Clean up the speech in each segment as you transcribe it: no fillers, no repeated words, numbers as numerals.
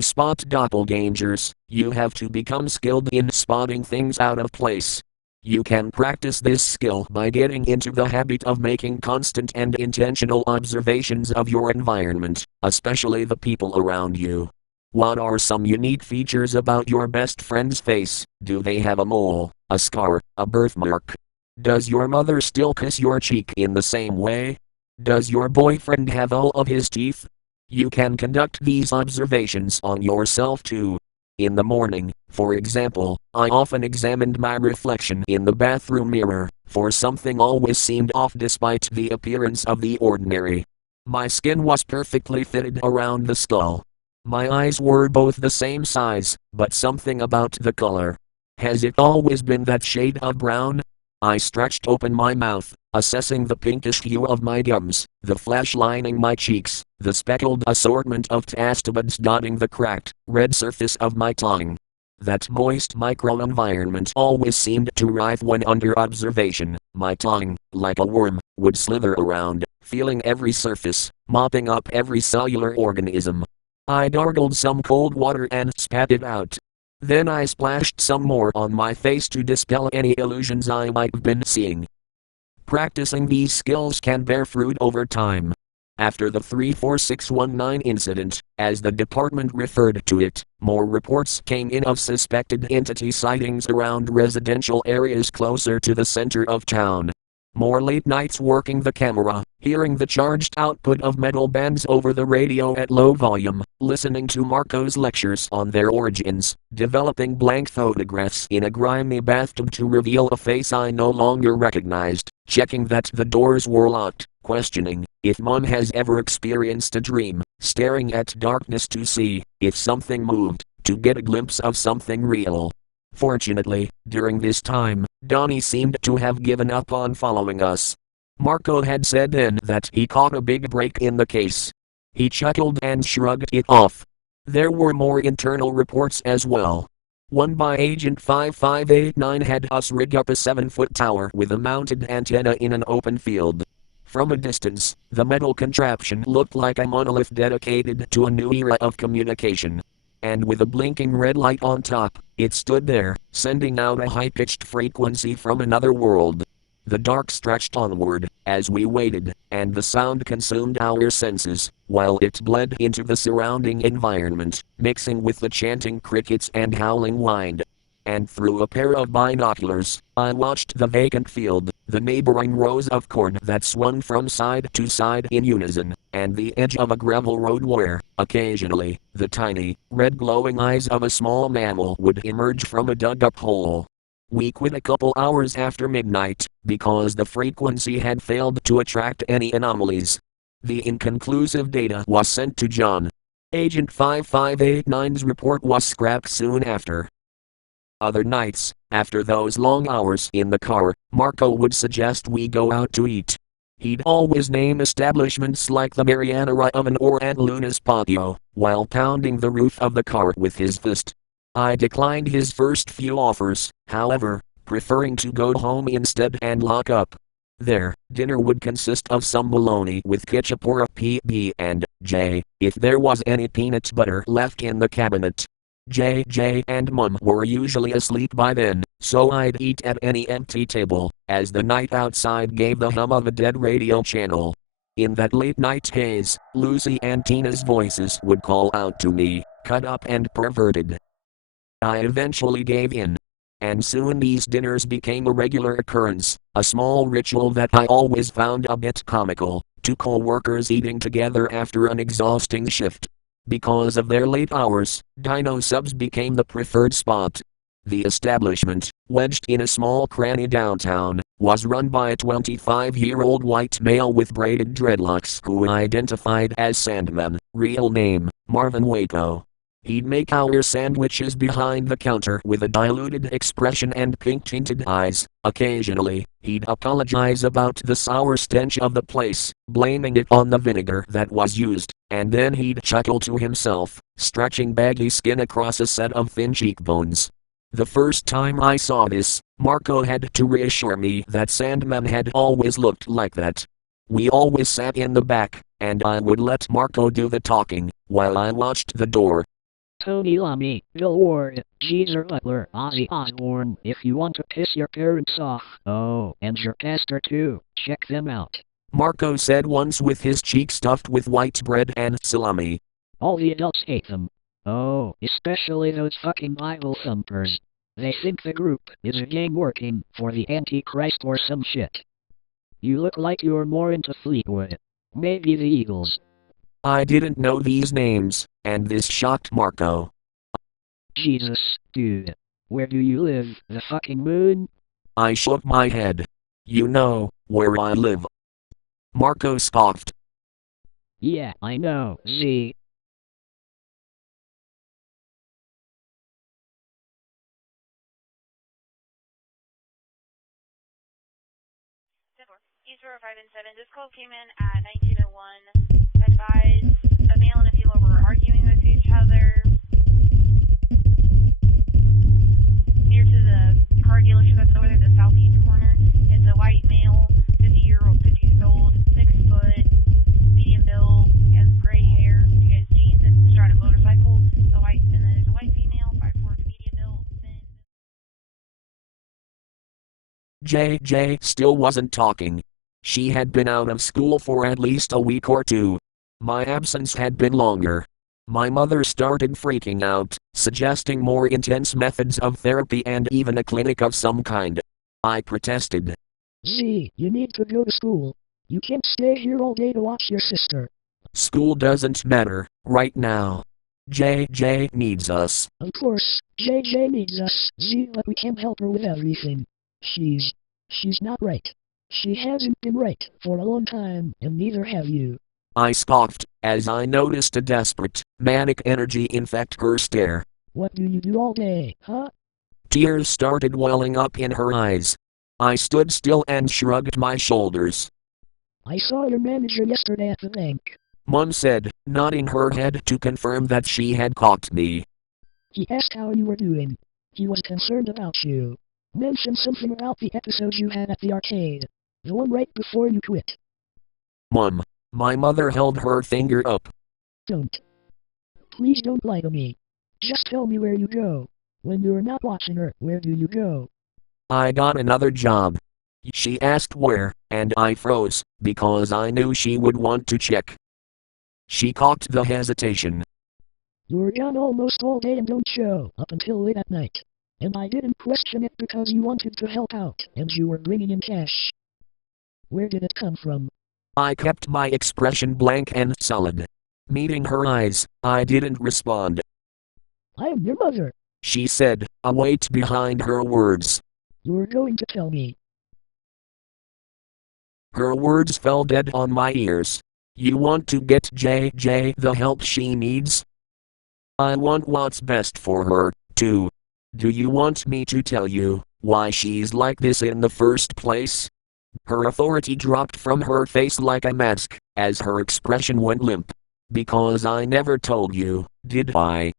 To spot doppelgangers, you have to become skilled in spotting things out of place. You can practice this skill by getting into the habit of making constant and intentional observations of your environment, especially the people around you. What are some unique features about your best friend's face? Do they have a mole, a scar, a birthmark? Does your mother still kiss your cheek in the same way? Does your boyfriend have all of his teeth? You can conduct these observations on yourself too. In the morning, for example, I often examined my reflection in the bathroom mirror, for something always seemed off despite the appearance of the ordinary. My skin was perfectly fitted around the skull. My eyes were both the same size, but something about the color. Has it always been that shade of brown? I stretched open my mouth, assessing the pinkish hue of my gums, the flesh lining my cheeks, the speckled assortment of tastibuds dotting the cracked, red surface of my tongue. That moist microenvironment always seemed to writhe when under observation. My tongue, like a worm, would slither around, feeling every surface, mopping up every cellular organism. I gargled some cold water and spat it out. Then I splashed some more on my face to dispel any illusions I might have been seeing. Practicing these skills can bear fruit over time. After the 34619 incident, as the department referred to it, more reports came in of suspected entity sightings around residential areas closer to the center of town. More late nights working the camera, hearing the charged output of metal bands over the radio at low volume, listening to Marco's lectures on their origins, developing blank photographs in a grimy bathtub to reveal a face I no longer recognized, checking that the doors were locked, questioning if Mom has ever experienced a dream, staring at darkness to see if something moved, to get a glimpse of something real. Fortunately, during this time, Donnie seemed to have given up on following us. Marco had said then that he caught a big break in the case. He chuckled and shrugged it off. There were more internal reports as well. One by Agent 5589 had us rig up a 7-foot tower with a mounted antenna in an open field. From a distance, the metal contraption looked like a monolith dedicated to a new era of communication. And with a blinking red light on top, it stood there, sending out a high-pitched frequency from another world. The dark stretched onward, as we waited, and the sound consumed our senses, while it bled into the surrounding environment, mixing with the chanting crickets and howling wind. And through a pair of binoculars, I watched the vacant field, the neighboring rows of corn that swung from side to side in unison, and the edge of a gravel road where, occasionally, the tiny, red glowing eyes of a small mammal would emerge from a dug-up hole. We quit a couple hours after midnight, because the frequency had failed to attract any anomalies. The inconclusive data was sent to John. Agent 5589's report was scrapped soon after. Other nights, after those long hours in the car, Marco would suggest we go out to eat. He'd always name establishments like the Mariana Oven or Aunt Luna's Patio, while pounding the roof of the car with his fist. I declined his first few offers, however, preferring to go home instead and lock up. There, dinner would consist of some bologna with ketchup or a PB and J, if there was any peanut butter left in the cabinet. JJ and Mum were usually asleep by then, so I'd eat at any empty table, as the night outside gave the hum of a dead radio channel. In that late night haze, Lucy and Tina's voices would call out to me, cut up and perverted. I eventually gave in. And soon these dinners became a regular occurrence, a small ritual that I always found a bit comical, two co-workers eating together after an exhausting shift. Because of their late hours, Dino Subs became the preferred spot. The establishment, wedged in a small cranny downtown, was run by a 25-year-old white male with braided dreadlocks who identified as Sandman, real name, Marvin Waco. He'd make our sandwiches behind the counter with a diluted expression and pink-tinted eyes. Occasionally, he'd apologize about the sour stench of the place, blaming it on the vinegar that was used, and then he'd chuckle to himself, stretching baggy skin across a set of thin cheekbones. The first time I saw this, Marco had to reassure me that Sandman had always looked like that. We always sat in the back, and I would let Marco do the talking, while I watched the door. Tony Lummy, Bill Ward, Geezer Butler, Ozzy Osbourne. If you want to piss your parents off, oh, and your pastor too, check them out. Marco said once with his cheek stuffed with white bread and salami. All the adults hate them. Oh, especially those fucking Bible thumpers. They think the group is a gang working for the Antichrist or some shit. You look like you're more into Fleetwood. Maybe the Eagles. I didn't know these names, and this shocked Marco. Jesus, dude. Where do you live, the fucking moon? I shook my head. You know where I live. Marco scoffed. Yeah, I know, Z. East 5 and 7. This call came in at 1901. Advised a male and a female were arguing with each other near to the car dealership that's over there, the southeast corner. It's a white male, 50 years old, 6 foot, medium build. He has gray hair. He has jeans and is riding a motorcycle. And then there's a white female, 5'4", medium build. JJ still wasn't talking. She had been out of school for at least a week or two. My absence had been longer. My mother started freaking out, suggesting more intense methods of therapy and even a clinic of some kind. I protested. Z, you need to go to school. You can't stay here all day to watch your sister. School doesn't matter, right now. JJ needs us. Of course, JJ needs us, Z, but we can't help her with everything. She's not right. She hasn't been right for a long time, and neither have you. I scoffed, as I noticed a desperate, manic energy infect her stare. What do you do all day, huh? Tears started welling up in her eyes. I stood still and shrugged my shoulders. I saw your manager yesterday at the bank. Mom said, nodding her head to confirm that she had caught me. He asked how you were doing. He was concerned about you. Mentioned something about the episode you had at the arcade. The one right before you quit. Mom. My mother held her finger up. Don't. Please don't lie to me. Just tell me where you go. When you're not watching her, where do you go? I got another job. She asked where, and I froze, because I knew she would want to check. She caught the hesitation. You're gone almost all day and don't show up until late at night. And I didn't question it because you wanted to help out, and you were bringing in cash. Where did it come from? I kept my expression blank and solid. Meeting her eyes, I didn't respond. I am your mother, She said, a weight behind her words. You're going to tell me. Her words fell dead on my ears. You want to get JJ the help she needs? I want what's best for her, too. Do you want me to tell you why she's like this in the first place? Her authority dropped from her face like a mask, as her expression went limp. Because I never told you, did I?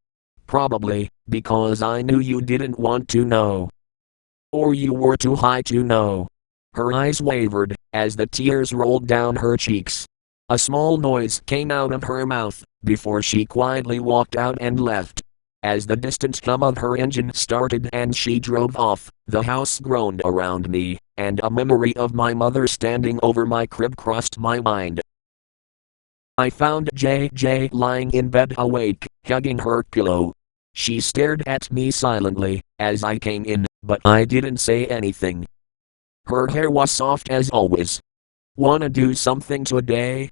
Probably, because I knew you didn't want to know. Or you were too high to know. Her eyes wavered, as the tears rolled down her cheeks. A small noise came out of her mouth, before she quietly walked out and left. As the distant hum of her engine started and she drove off, the house groaned around me, and a memory of my mother standing over my crib crossed my mind. I found JJ lying in bed awake, hugging her pillow. She stared at me silently, as I came in, but I didn't say anything. Her hair was soft as always. Wanna do something today?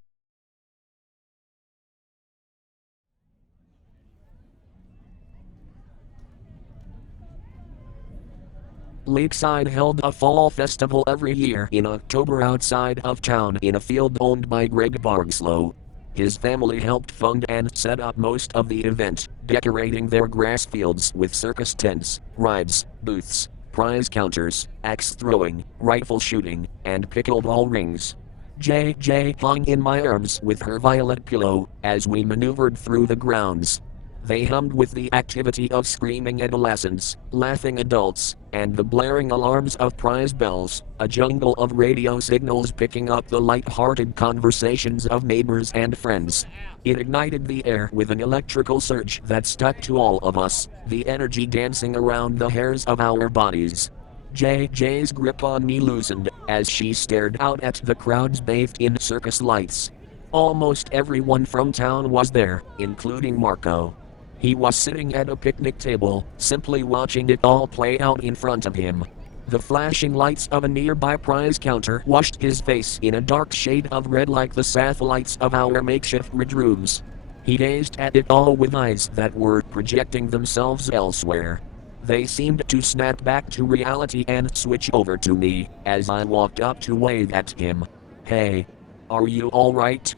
Lakeside held a fall festival every year in October outside of town in a field owned by Greg Bargslow. His family helped fund and set up most of the event, decorating their grass fields with circus tents, rides, booths, prize counters, axe throwing, rifle shooting, and pickleball rings. JJ hung in my arms with her violet pillow as we maneuvered through the grounds. They hummed with the activity of screaming adolescents, laughing adults, and the blaring alarms of prize bells, a jungle of radio signals picking up the light-hearted conversations of neighbors and friends. It ignited the air with an electrical surge that stuck to all of us, the energy dancing around the hairs of our bodies. JJ's grip on me loosened as she stared out at the crowds bathed in circus lights. Almost everyone from town was there, including Marco. He was sitting at a picnic table, simply watching it all play out in front of him. The flashing lights of a nearby prize counter washed his face in a dark shade of red like the satellites of our makeshift red rooms. He gazed at it all with eyes that were projecting themselves elsewhere. They seemed to snap back to reality and switch over to me as I walked up to wave at him. Hey, are you alright?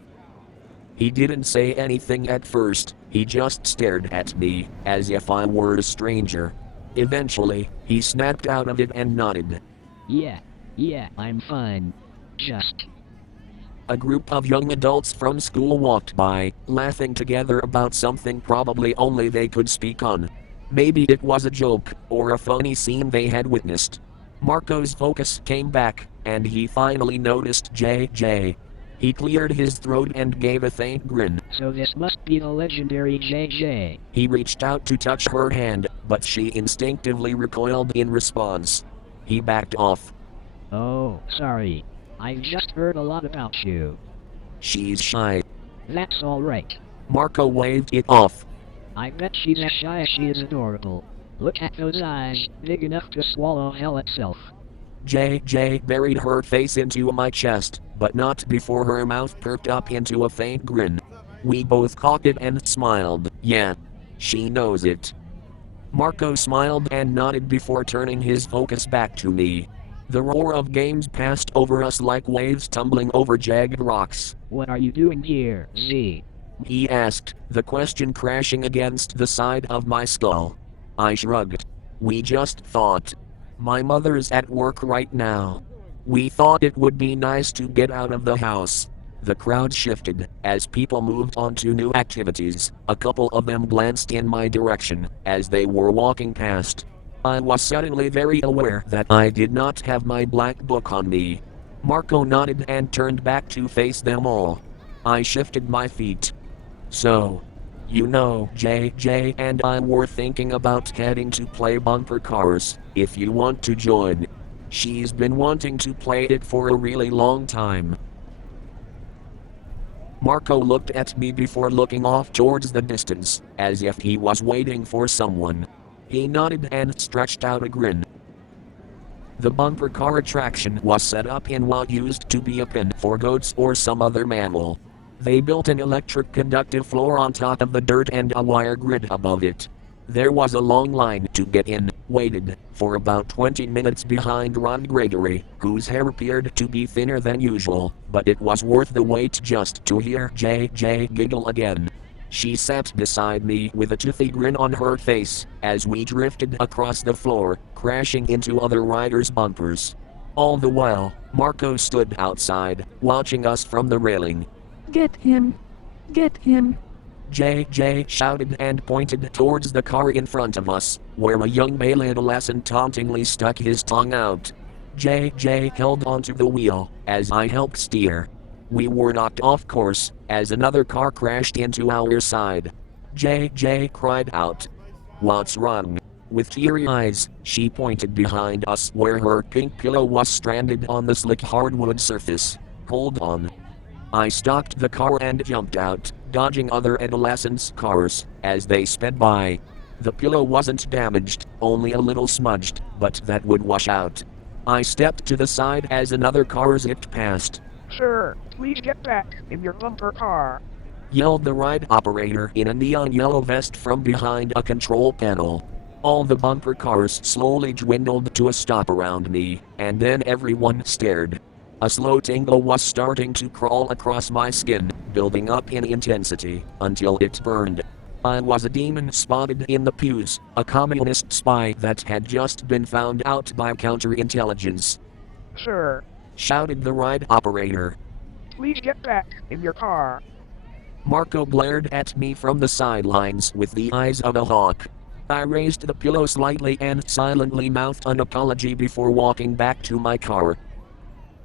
He didn't say anything at first, he just stared at me, as if I were a stranger. Eventually, he snapped out of it and nodded. Yeah, I'm fine. Just. A group of young adults from school walked by, laughing together about something probably only they could speak on. Maybe it was a joke, or a funny scene they had witnessed. Marco's focus came back, and he finally noticed JJ. He cleared his throat and gave a faint grin. So this must be the legendary JJ. He reached out to touch her hand, but she instinctively recoiled in response. He backed off. Oh, sorry. I've just heard a lot about you. She's shy. That's alright. Marco waved it off. I bet she's as shy as she is adorable. Look at those eyes, big enough to swallow hell itself. JJ buried her face into my chest, but not before her mouth perked up into a faint grin. We both caught it and smiled. Yeah, she knows it. Marco smiled and nodded before turning his focus back to me. The roar of games passed over us like waves tumbling over jagged rocks. What are you doing here, Z? He asked, the question crashing against the side of my skull. I shrugged. We just thought. My mother's at work right now. We thought it would be nice to get out of the house. The crowd shifted as people moved on to new activities. A couple of them glanced in my direction as they were walking past. I was suddenly very aware that I did not have my black book on me. Marco nodded and turned back to face them all. I shifted my feet. So, you know, JJ and I were thinking about heading to play bumper cars, if you want to join. She's been wanting to play it for a really long time. Marco looked at me before looking off towards the distance, as if he was waiting for someone. He nodded and stretched out a grin. The bumper car attraction was set up in what used to be a pen for goats or some other mammal. They built an electric conductive floor on top of the dirt and a wire grid above it. There was a long line to get in, waited for about 20 minutes behind Ron Gregory, whose hair appeared to be thinner than usual, but it was worth the wait just to hear JJ giggle again. She sat beside me with a toothy grin on her face as we drifted across the floor, crashing into other riders' bumpers. All the while, Marco stood outside, watching us from the railing. Get him! Get him! JJ shouted and pointed towards the car in front of us, where a young male adolescent tauntingly stuck his tongue out. JJ held onto the wheel as I helped steer. We were knocked off course as another car crashed into our side. JJ cried out. What's wrong? With teary eyes, she pointed behind us where her pink pillow was stranded on the slick hardwood surface. Hold on. I stopped the car and jumped out, dodging other adolescents' cars as they sped by. The pillow wasn't damaged, only a little smudged, but that would wash out. I stepped to the side as another car zipped past. Sir, please get back in your bumper car, Yelled the ride operator in a neon yellow vest from behind a control panel. All the bumper cars slowly dwindled to a stop around me, and then everyone stared. A slow tingle was starting to crawl across my skin, building up in intensity, until it burned. I was a demon spotted in the pews, a communist spy that had just been found out by counterintelligence. Sir, Shouted the ride operator. please get back in your car. Marco glared at me from the sidelines with the eyes of a hawk. I raised the pillow slightly and silently mouthed an apology before walking back to my car.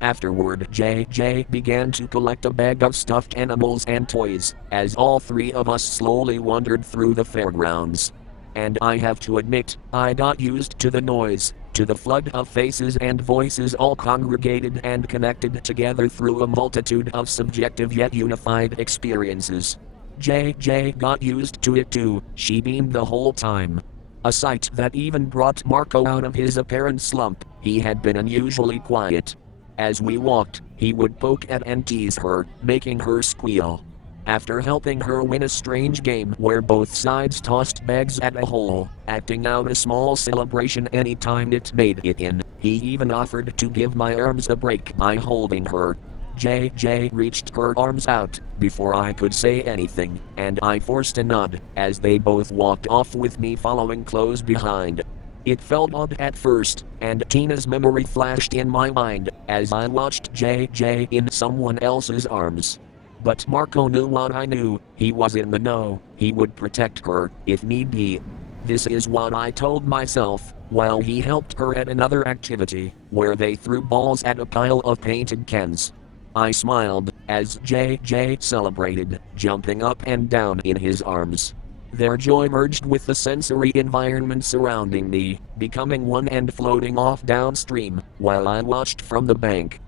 Afterward, JJ began to collect a bag of stuffed animals and toys, as all three of us slowly wandered through the fairgrounds. And I have to admit, I got used to the noise, to the flood of faces and voices all congregated and connected together through a multitude of subjective yet unified experiences. JJ got used to it too, she beamed the whole time. A sight that even brought Marco out of his apparent slump. He had been unusually quiet. As we walked, he would poke at and tease her, making her squeal. After helping her win a strange game where both sides tossed bags at a hole, acting out a small celebration any time it made it in, he even offered to give my arms a break by holding her. JJ reached her arms out before I could say anything, and I forced a nod as they both walked off with me following close behind. It felt odd at first, and Tina's memory flashed in my mind as I watched JJ in someone else's arms. But Marco knew what I knew, he was in the know, he would protect her, if need be. This is what I told myself, while he helped her at another activity, where they threw balls at a pile of painted cans. I smiled, as JJ celebrated, jumping up and down in his arms. Their joy merged with the sensory environment surrounding me, becoming one and floating off downstream, while I watched from the bank.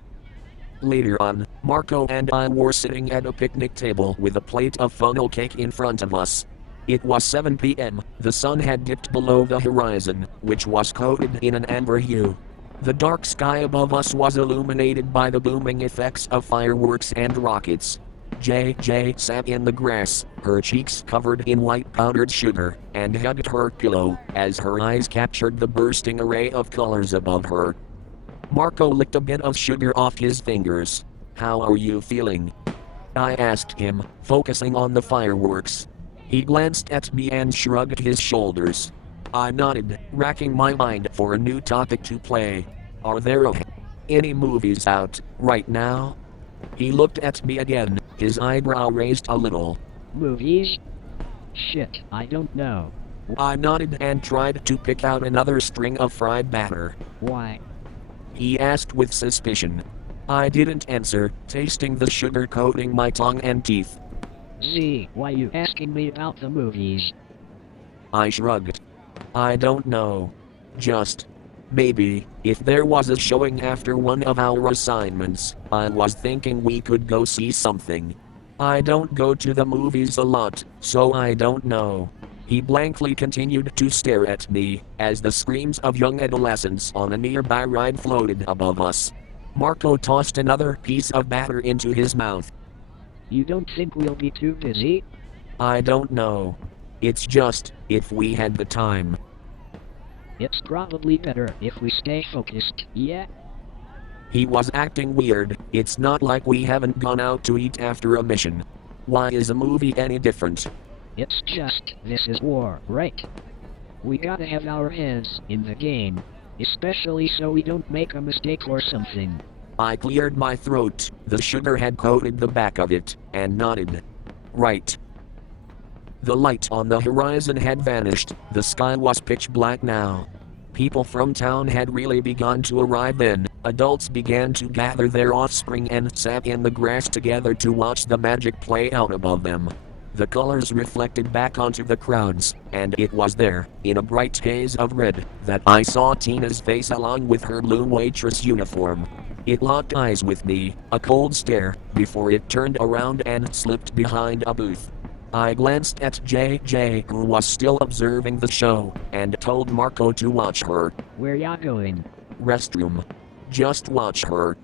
Later on, Marco and I were sitting at a picnic table with a plate of funnel cake in front of us. It was 7 p.m., the sun had dipped below the horizon, which was coated in an amber hue. The dark sky above us was illuminated by the booming effects of fireworks and rockets. JJ sat in the grass, her cheeks covered in white powdered sugar, and hugged her pillow, as her eyes captured the bursting array of colors above her. Marco licked a bit of sugar off his fingers. "How are you feeling?" I asked him, focusing on the fireworks. He glanced at me and shrugged his shoulders. I nodded, racking my mind for a new topic to play. "Are there any movies out right now?" He looked at me again, his eyebrow raised a little. Movies? Shit, I don't know. I nodded and tried to pick out another string of fried batter. Why? He asked with suspicion. I didn't answer, tasting the sugar coating my tongue and teeth. Z, why you asking me about the movies? I shrugged. I don't know. Just maybe, if there was a showing after one of our assignments, I was thinking we could go see something. I don't go to the movies a lot, so I don't know. He blankly continued to stare at me, as the screams of young adolescents on a nearby ride floated above us. Marco tossed another piece of batter into his mouth. You don't think we'll be too busy? I don't know. It's just, if we had the time. It's probably better if we stay focused, yeah? He was acting weird. It's not like we haven't gone out to eat after a mission. Why is a movie any different? It's just, this is war, right? We gotta have our heads in the game, especially so we don't make a mistake or something. I cleared my throat, the sugar had coated the back of it, and nodded. Right. The light on the horizon had vanished, the sky was pitch black now. People from town had really begun to arrive then. Adults began to gather their offspring and sat in the grass together to watch the magic play out above them. The colors reflected back onto the crowds, and it was there, in a bright haze of red, that I saw Tina's face along with her blue waitress uniform. It locked eyes with me, a cold stare, before it turned around and slipped behind a booth. I glanced at JJ, who was still observing the show, and told Marco to watch her. Where ya going? Restroom. Just watch her.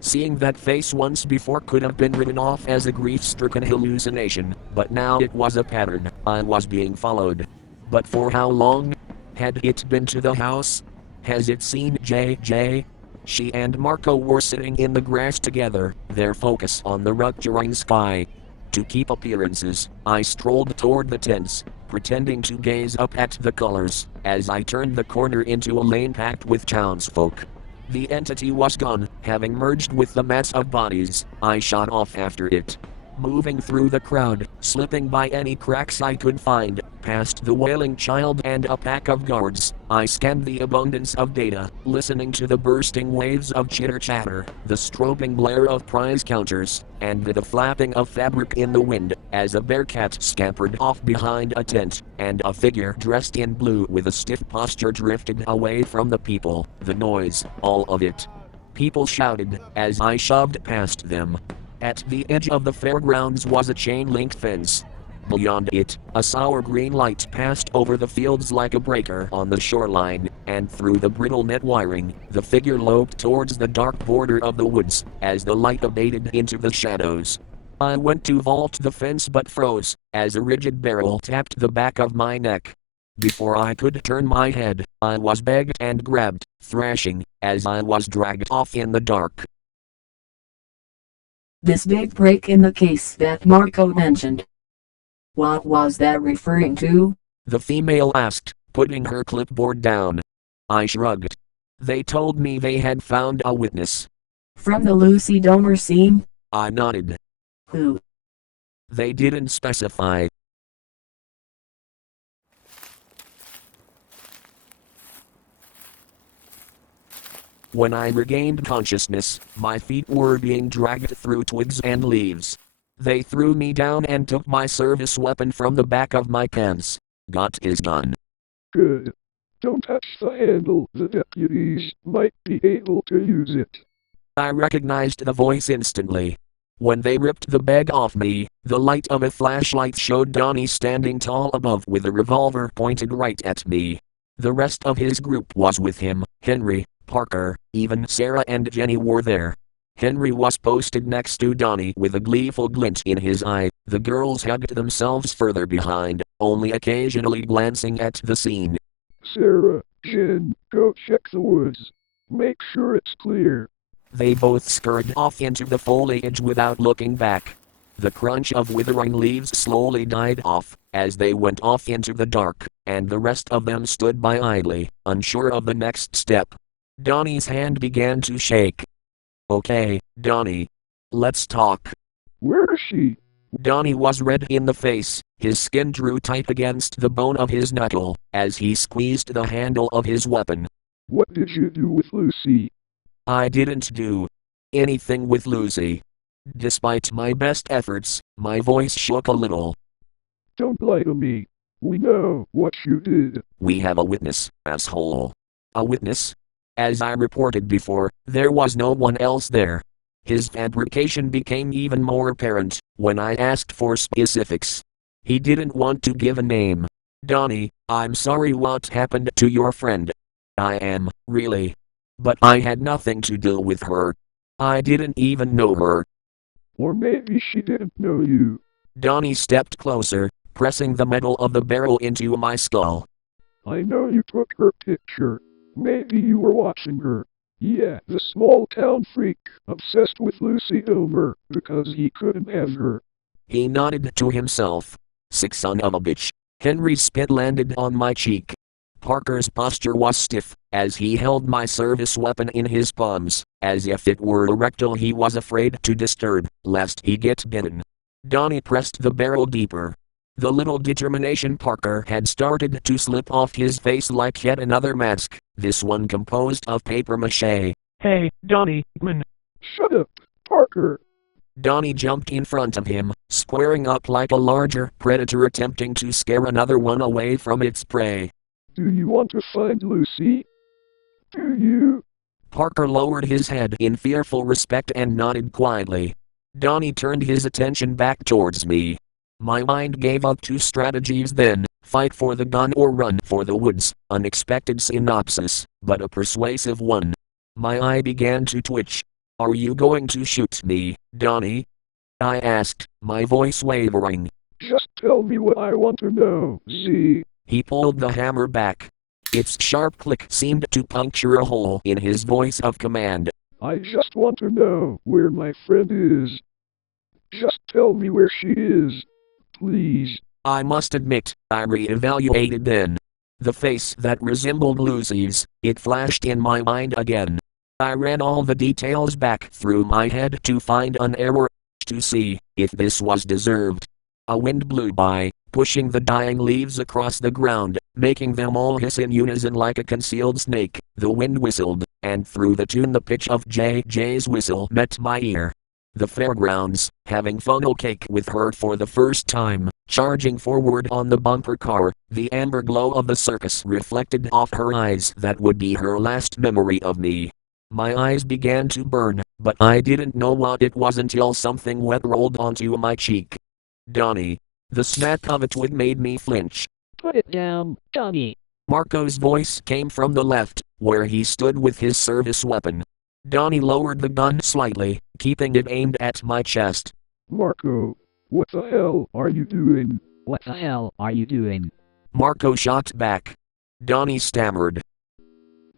Seeing that face once before could have been written off as a grief-stricken hallucination, but now it was a pattern. I was being followed. But for how long? Had it been to the house? Has it seen JJ? She and Marco were sitting in the grass together, their focus on the rupturing sky. To keep appearances, I strolled toward the tents, pretending to gaze up at the colors, as I turned the corner into a lane packed with townsfolk. The entity was gone, having merged with the mass of bodies. I shot off after it. moving through the crowd, slipping by any cracks I could find, past the wailing child and a pack of guards. I scanned the abundance of data, listening to the bursting waves of chitter-chatter, the strobing blare of prize counters, and the flapping of fabric in the wind, as a bearcat scampered off behind a tent, and a figure dressed in blue with a stiff posture drifted away from the people. The noise, all of it. People shouted, as I shoved past them. At the edge of the fairgrounds was a chain-link fence. Beyond it, a sour green light passed over the fields like a breaker on the shoreline, and through the brittle net wiring, the figure loped towards the dark border of the woods, as the light abated into the shadows. I went to vault the fence but froze, as a rigid barrel tapped the back of my neck. Before I could turn my head, I was bagged and grabbed, thrashing, as I was dragged off in the dark. This big break in the case that Marco mentioned. What was that referring to? The female asked, putting her clipboard down. I shrugged. They told me they had found a witness. From the Lucy Domer scene? I nodded. Who? They didn't specify. When I regained consciousness, my feet were being dragged through twigs and leaves. They threw me down and took my service weapon from the back of my pants. Got his gun. Good. Don't touch the handle. The deputies might be able to use it. I recognized the voice instantly. When they ripped the bag off me, the light of a flashlight showed Donnie standing tall above with a revolver pointed right at me. The rest of his group was with him. Henry, Parker, even Sarah and Jenny were there. Henry was posted next to Donnie with a gleeful glint in his eye. The girls hugged themselves further behind, only occasionally glancing at the scene. Sarah, Jen, go check the woods. Make sure it's clear. They both scurried off into the foliage without looking back. The crunch of withering leaves slowly died off, as they went off into the dark, and the rest of them stood by idly, unsure of the next step. Donnie's hand began to shake. Okay, Donnie. Let's talk. Where is she? Donnie was red in the face, his skin drew tight against the bone of his knuckle, as he squeezed the handle of his weapon. What did you do with Lucy? I didn't do anything with Lucy. Despite my best efforts, my voice shook a little. Don't lie to me. We know what you did. We have a witness, asshole. A witness? As I reported before, there was no one else there. His fabrication became even more apparent when I asked for specifics. He didn't want to give a name. Donnie, I'm sorry what happened to your friend. I am, really. But I had nothing to do with her. I didn't even know her. Or maybe she didn't know you. Donnie stepped closer, pressing the metal of the barrel into my skull. I know you took her picture. Maybe you were watching her. Yeah, the small town freak, obsessed with Lucy Domer, because he couldn't have her. He nodded to himself. Sick son of a bitch. Henry's spit landed on my cheek. Parker's posture was stiff, as he held my service weapon in his palms, as if it were a rectal he was afraid to disturb, lest he get bitten. Donnie pressed the barrel deeper. The little determination Parker had started to slip off his face like yet another mask, this one composed of papier-mâché. Hey, Donnie, man. Shut up, Parker. Donnie jumped in front of him, squaring up like a larger predator attempting to scare another one away from its prey. Do you want to find Lucy? Do you? Parker lowered his head in fearful respect and nodded quietly. Donnie turned his attention back towards me. My mind gave up two strategies then, fight for the gun or run for the woods, unexpected synopsis, but a persuasive one. My eye began to twitch. Are you going to shoot me, Donnie? I asked, my voice wavering. Just tell me what I want to know, Z. He pulled the hammer back. Its sharp click seemed to puncture a hole in his voice of command. I just want to know where my friend is. Just tell me where she is. Please. I must admit, I re-evaluated then. The face that resembled Lucy's, it flashed in my mind again. I ran all the details back through my head to find an error. to see if this was deserved. A wind blew by, pushing the dying leaves across the ground, making them all hiss in unison like a concealed snake. The wind whistled, and through the tune the pitch of JJ's whistle met my ear. The fairgrounds, having funnel cake with her for the first time, charging forward on the bumper car, the amber glow of the circus reflected off her eyes that would be her last memory of me. My eyes began to burn, but I didn't know what it was until something wet rolled onto my cheek. Donnie. The smack of it would made me flinch. Put it down, Donnie. Marco's voice came from the left, where he stood with his service weapon. Donnie lowered the gun slightly, keeping it aimed at my chest. Marco, what the hell are you doing? What the hell are you doing? Marco shot back. Donnie stammered.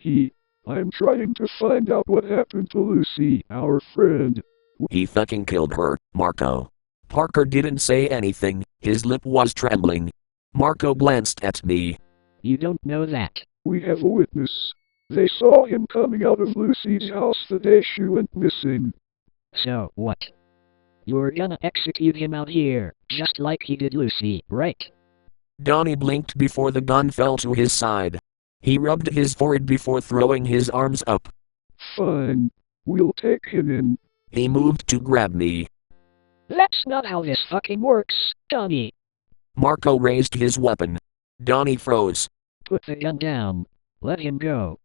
I'm trying to find out what happened to Lucy, our friend. He fucking killed her, Marco. Parker didn't say anything, his lip was trembling. Marco glanced at me. You don't know that. We have a witness. They saw him coming out of Lucy's house the day she went missing. So what? You're gonna execute him out here, just like he did Lucy, right? Donnie blinked before the gun fell to his side. He rubbed his forehead before throwing his arms up. Fine. We'll take him in. He moved to grab me. That's not how this fucking works, Donnie. Marco raised his weapon. Donnie froze. Put the gun down. Let him go.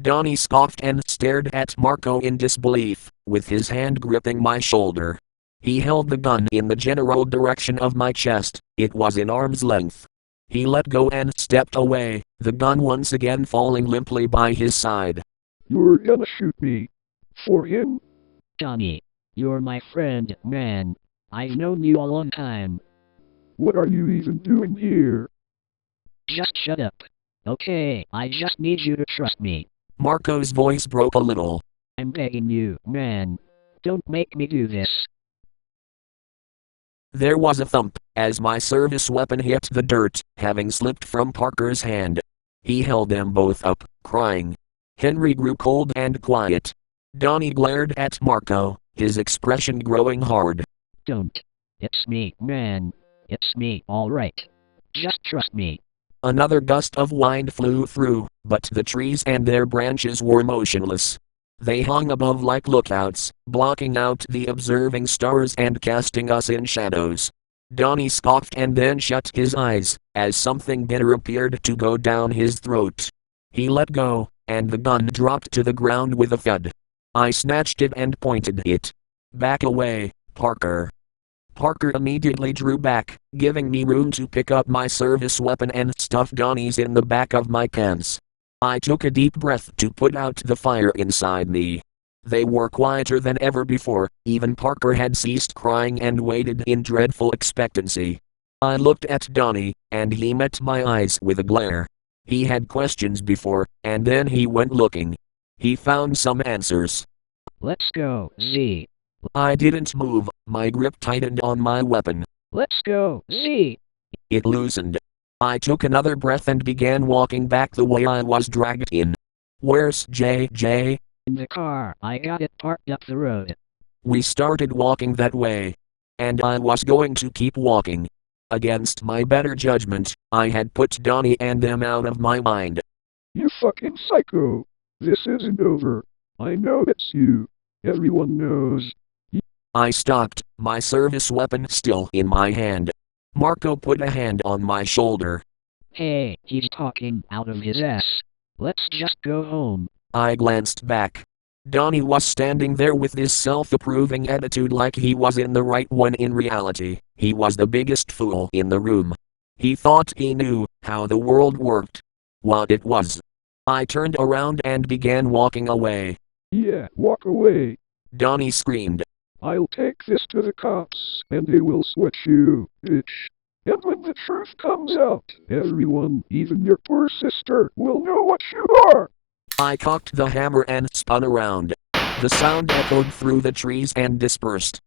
Donnie scoffed and stared at Marco in disbelief, with his hand gripping my shoulder. He held the gun in the general direction of my chest. It was in arm's length. He let go and stepped away, the gun once again falling limply by his side. You're gonna shoot me. For him? Donnie, you're my friend, man. I've known you a long time. What are you even doing here? Just shut up. Okay, I just need you to trust me. Marco's voice broke a little. I'm begging you, man. Don't make me do this. There was a thump, as my service weapon hit the dirt, having slipped from Parker's hand. He held them both up, crying. Henry grew cold and quiet. Donnie glared at Marco, his expression growing hard. Don't. It's me, man. It's me, alright. Just trust me. Another gust of wind flew through, but the trees and their branches were motionless. They hung above like lookouts, blocking out the observing stars and casting us in shadows. Donnie scoffed and then shut his eyes, as something bitter appeared to go down his throat. He let go, and the gun dropped to the ground with a thud. I snatched it and pointed it. Back away, Parker. Parker immediately drew back, giving me room to pick up my service weapon and stuff Donnie's in the back of my pants. I took a deep breath to put out the fire inside me. They were quieter than ever before, even Parker had ceased crying and waited in dreadful expectancy. I looked at Donnie, and he met my eyes with a glare. He had questions before, and then he went looking. He found some answers. Let's go, Z. I didn't move, my grip tightened on my weapon. Let's go, Z. It loosened. I took another breath and began walking back the way I was dragged in. Where's JJ? In the car, I got it parked up the road. We started walking that way. And I was going to keep walking. Against my better judgment, I had put Donnie and them out of my mind. You fucking psycho. This isn't over. I know it's you. Everyone knows. I stopped, my service weapon still in my hand. Marco put a hand on my shoulder. Hey, he's talking out of his ass. Let's just go home. I glanced back. Donnie was standing there with this self-approving attitude like he was in the right when in reality, he was the biggest fool in the room. He thought he knew how the world worked. What it was. I turned around and began walking away. Yeah, walk away. Donnie screamed. I'll take this to the cops, and they will switch you, bitch. And when the truth comes out, everyone, even your poor sister, will know what you are. I cocked the hammer and spun around. The sound echoed through the trees and dispersed.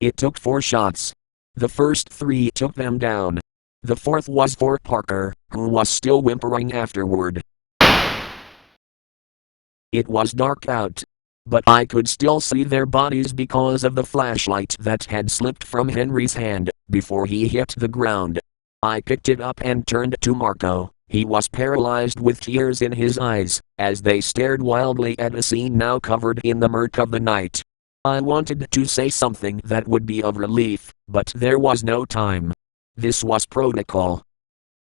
It took 4 shots. The first 3 took them down. The fourth was for Parker, who was still whimpering afterward. It was dark out. but I could still see their bodies because of the flashlight that had slipped from Henry's hand before he hit the ground. I picked it up and turned to Marco. He was paralyzed with tears in his eyes as they stared wildly at a scene now covered in the murk of the night. I wanted to say something that would be of relief, but there was no time. This was protocol.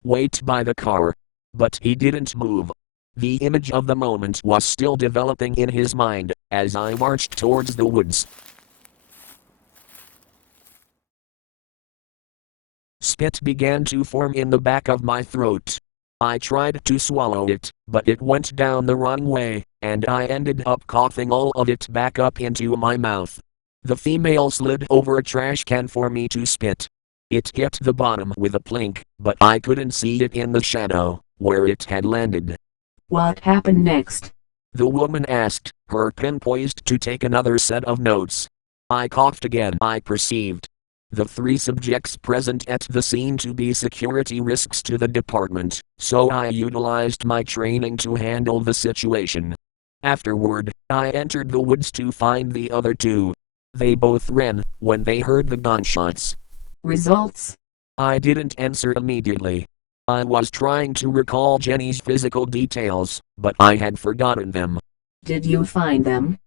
Wait by the car. But he didn't move. The image of the moment was still developing in his mind as I marched towards the woods. Spit began to form in the back of my throat. I tried to swallow it, but it went down the wrong way, and I ended up coughing all of it back up into my mouth. The female slid over a trash can for me to spit. It hit the bottom with a plink, but I couldn't see it in the shadow, where it had landed. What happened next? The woman asked, her pen poised to take another set of notes. I coughed again. I perceived the 3 subjects present at the scene to be security risks to the department, so I utilized my training to handle the situation. Afterward, I entered the woods to find the other 2. They both ran when they heard the gunshots. Results? I didn't answer immediately. I was trying to recall Jenny's physical details, but I had forgotten them. Did you find them?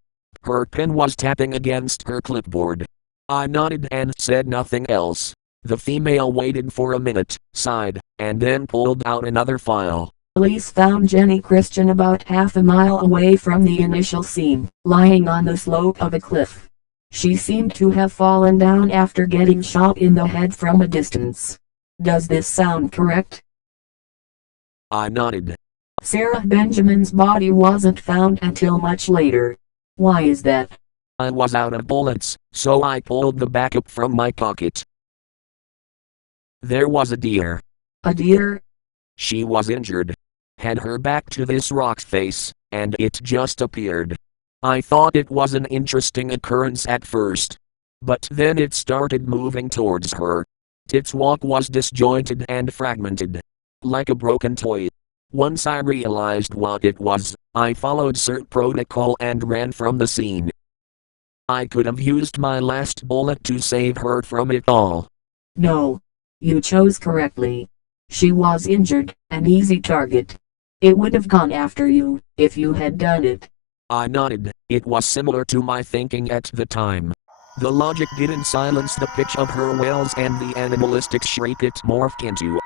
Her pen was tapping against her clipboard. I nodded and said nothing else. The female waited for a minute, sighed, and then pulled out another file. Police found Jenny Christian about half a mile away from the initial scene, lying on the slope of a cliff. She seemed to have fallen down after getting shot in the head from a distance. Does this sound correct? I nodded. Sarah Benjamin's body wasn't found until much later. Why is that? I was out of bullets, so I pulled the backup from my pocket. There was a deer. A deer? She was injured. Had her back to this rock's face, and it just appeared. I thought it was an interesting occurrence at first. But then it started moving towards her. Its walk was disjointed and fragmented, like a broken toy. Once I realized what it was, I followed CERT protocol and ran from the scene. I could have used my last bullet to save her from it all. No. You chose correctly. She was injured, an easy target. It would have gone after you, if you had done it. I nodded. It was similar to my thinking at the time. The logic didn't silence the pitch of her wails and the animalistic shriek it morphed into.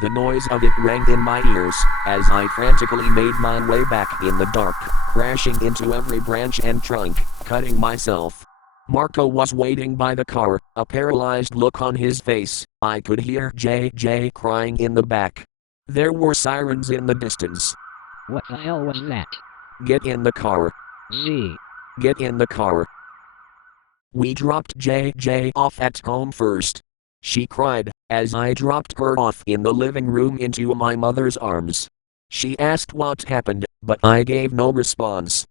The noise of it rang in my ears, as I frantically made my way back in the dark, crashing into every branch and trunk, cutting myself. Marco was waiting by the car, a paralyzed look on his face. I could hear JJ crying in the back. There were sirens in the distance. What the hell was that? Get in the car. Z. Get in the car. We dropped JJ off at home first. She cried, as I dropped her off in the living room into my mother's arms. She asked what happened, but I gave no response.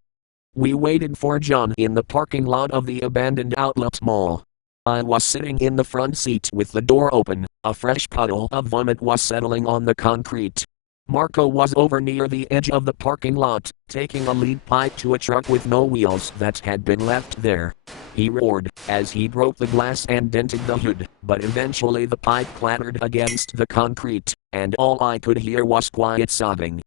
We waited for John in the parking lot of the abandoned outlet mall. I was sitting in the front seat with the door open. A fresh puddle of vomit was settling on the concrete. Marco was over near the edge of the parking lot, taking a lead pipe to a truck with no wheels that had been left there. He roared as he broke the glass and dented the hood, but eventually the pipe clattered against the concrete, and all I could hear was quiet sobbing.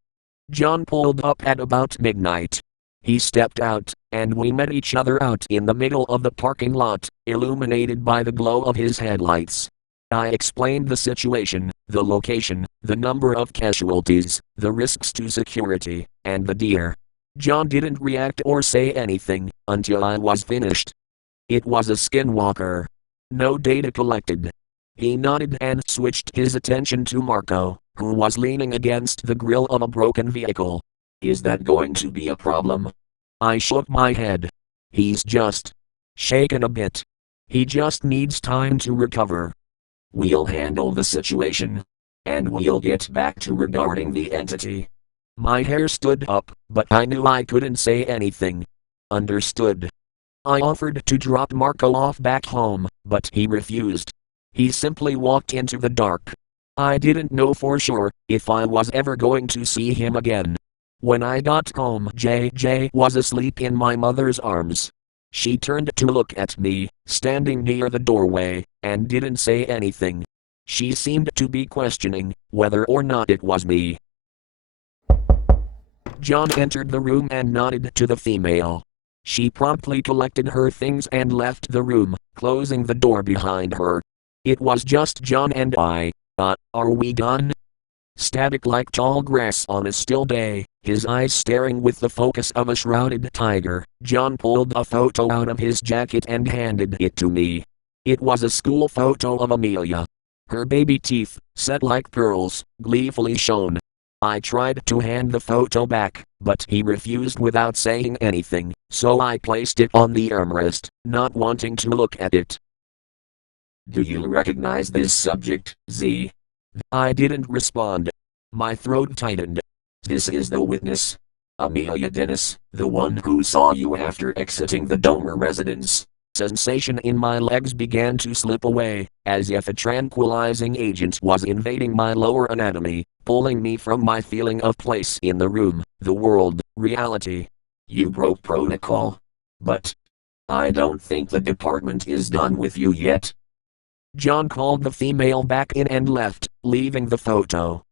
John pulled up at about midnight. He stepped out, and we met each other out in the middle of the parking lot, illuminated by the glow of his headlights. I explained the situation, the location, the number of casualties, the risks to security, and the deer. John didn't react or say anything until I was finished. It was a skinwalker. No data collected. He nodded and switched his attention to Marco, who was leaning against the grill of a broken vehicle. Is that going to be a problem? I shook my head. He's just shaken a bit. He just needs time to recover. We'll handle the situation. And we'll get back to regarding the entity. My hair stood up, but I knew I couldn't say anything. Understood. I offered to drop Marco off back home, but he refused. He simply walked into the dark. I didn't know for sure if I was ever going to see him again. When I got home, JJ was asleep in my mother's arms. She turned to look at me, standing near the doorway, and didn't say anything. She seemed to be questioning whether or not it was me. John entered the room and nodded to the female. She promptly collected her things and left the room, closing the door behind her. It was just John and I. Are we done? Static like tall grass on a still day, his eyes staring with the focus of a shrouded tiger, John pulled a photo out of his jacket and handed it to me. It was a school photo of Amelia. Her baby teeth, set like pearls, gleefully shone. I tried to hand the photo back, but he refused without saying anything, so I placed it on the armrest, not wanting to look at it. Do you recognize this subject, Z? I didn't respond. My throat tightened. This is the witness. Amelia Dennis, the one who saw you after exiting the Domer residence. Sensation in my legs began to slip away, as if a tranquilizing agent was invading my lower anatomy, pulling me from my feeling of place in the room, the world, reality. You broke protocol. But I don't think the department is done with you yet. John called the female back in and left, leaving the photo.